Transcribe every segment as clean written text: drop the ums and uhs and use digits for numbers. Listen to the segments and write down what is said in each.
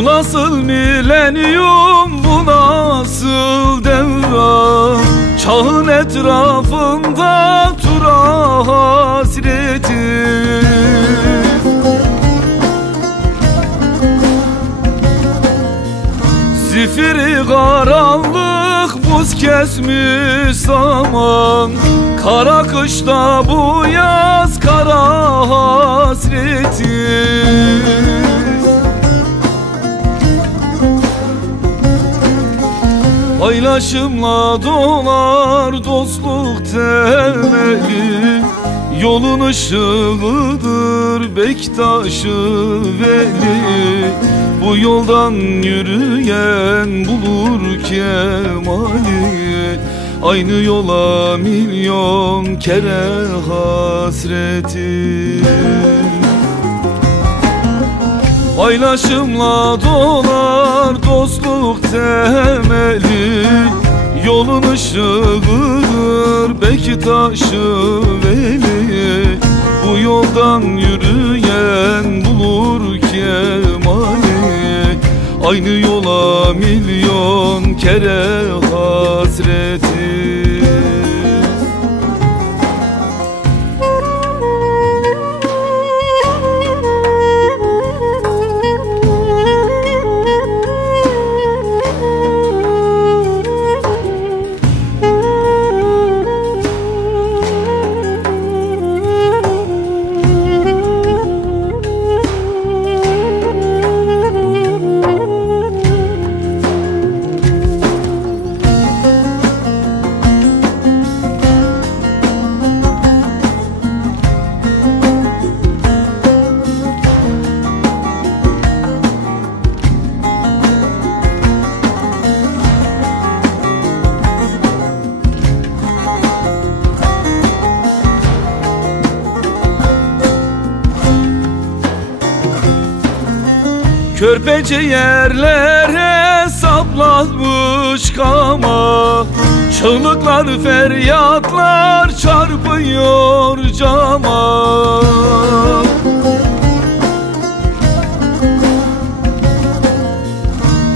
Bu nasıl milenyum, bu nasıl devran? Çağın etrafında tura hasreti. Zifiri karanlık buz kesmiş zaman. Kara kışta bu yaz kara hasreti. Paylaşımla dolar dostluk temeli. Yolun ışığıdır Bektaş-ı Veli. Bu yoldan yürüyen bulur kemali. Aynı yola milyon kere hasreti. Paylaşımla dolar dostluk temeli. Yolun ışığıdır Bektaş-ı Veli. Bu yoldan yürüyen bulur kemali. Aynı yola milyon kere hasreti. Körpece yerlere saplanmış kama. Çığlıklar, feryatlar çarpıyor cama.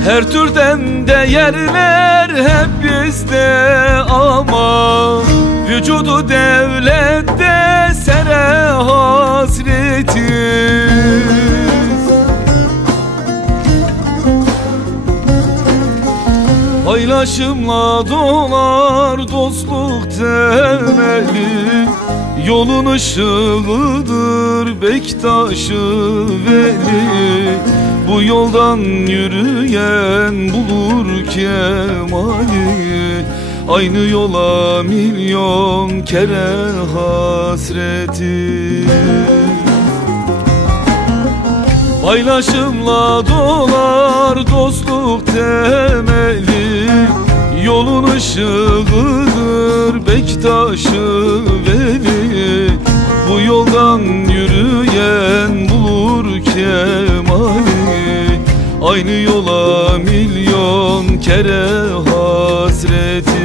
Her türden değerler hep bizde ama vücudu devlette sere hasretiz. Paylaşımla dolar dostluk temeli. Yolun ışığıdır Bektaş-ı Veli. Bu yoldan yürüyen bulur kemali. Aynı yola milyon kere hasreti. Paylaşımla dolar dostluk temeli. Yolun ışığıdır Bektaş-ı Veli. Bu yoldan yürüyen bulur kemali. Aynı yola milyon kere hasreti.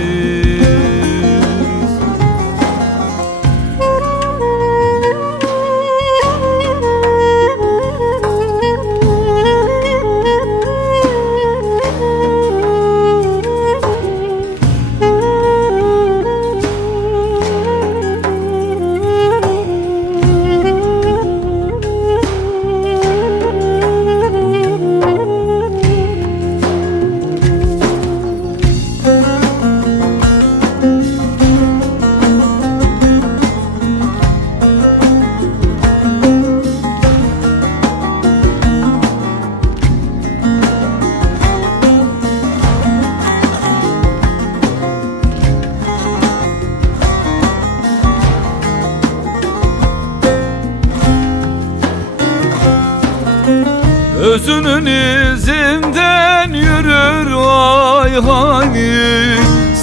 Özünün izinden yürür vay hani.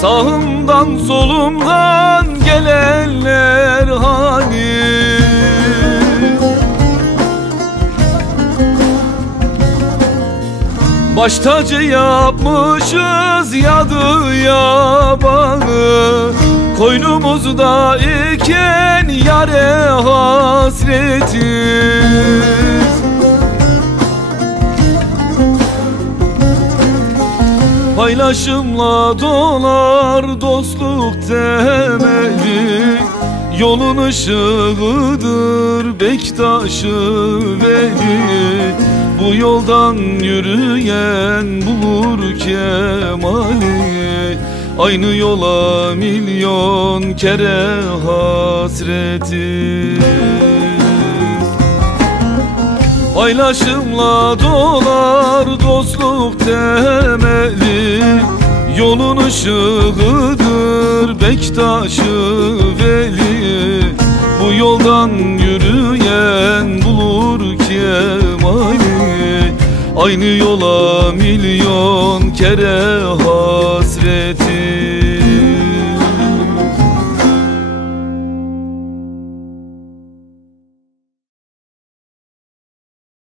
Sağımdan solumdan gelenler hani. Baş tacı yapmışız yadı yabanı. Koynumuzda iken yare hasretiz. Paylaşımla dolar dostluk temeli, yolun ışığıdır Bektaş-ı Veli. Bu yoldan yürüyen bulur kemali, aynı yola milyon kere hasretiz. Paylaşımla dolar dostluk temeli, yolun ışığıdır Bektaş-ı Veli. Bu yoldan yürüyen bulur kemali, aynı yola milyon kere hasretiz.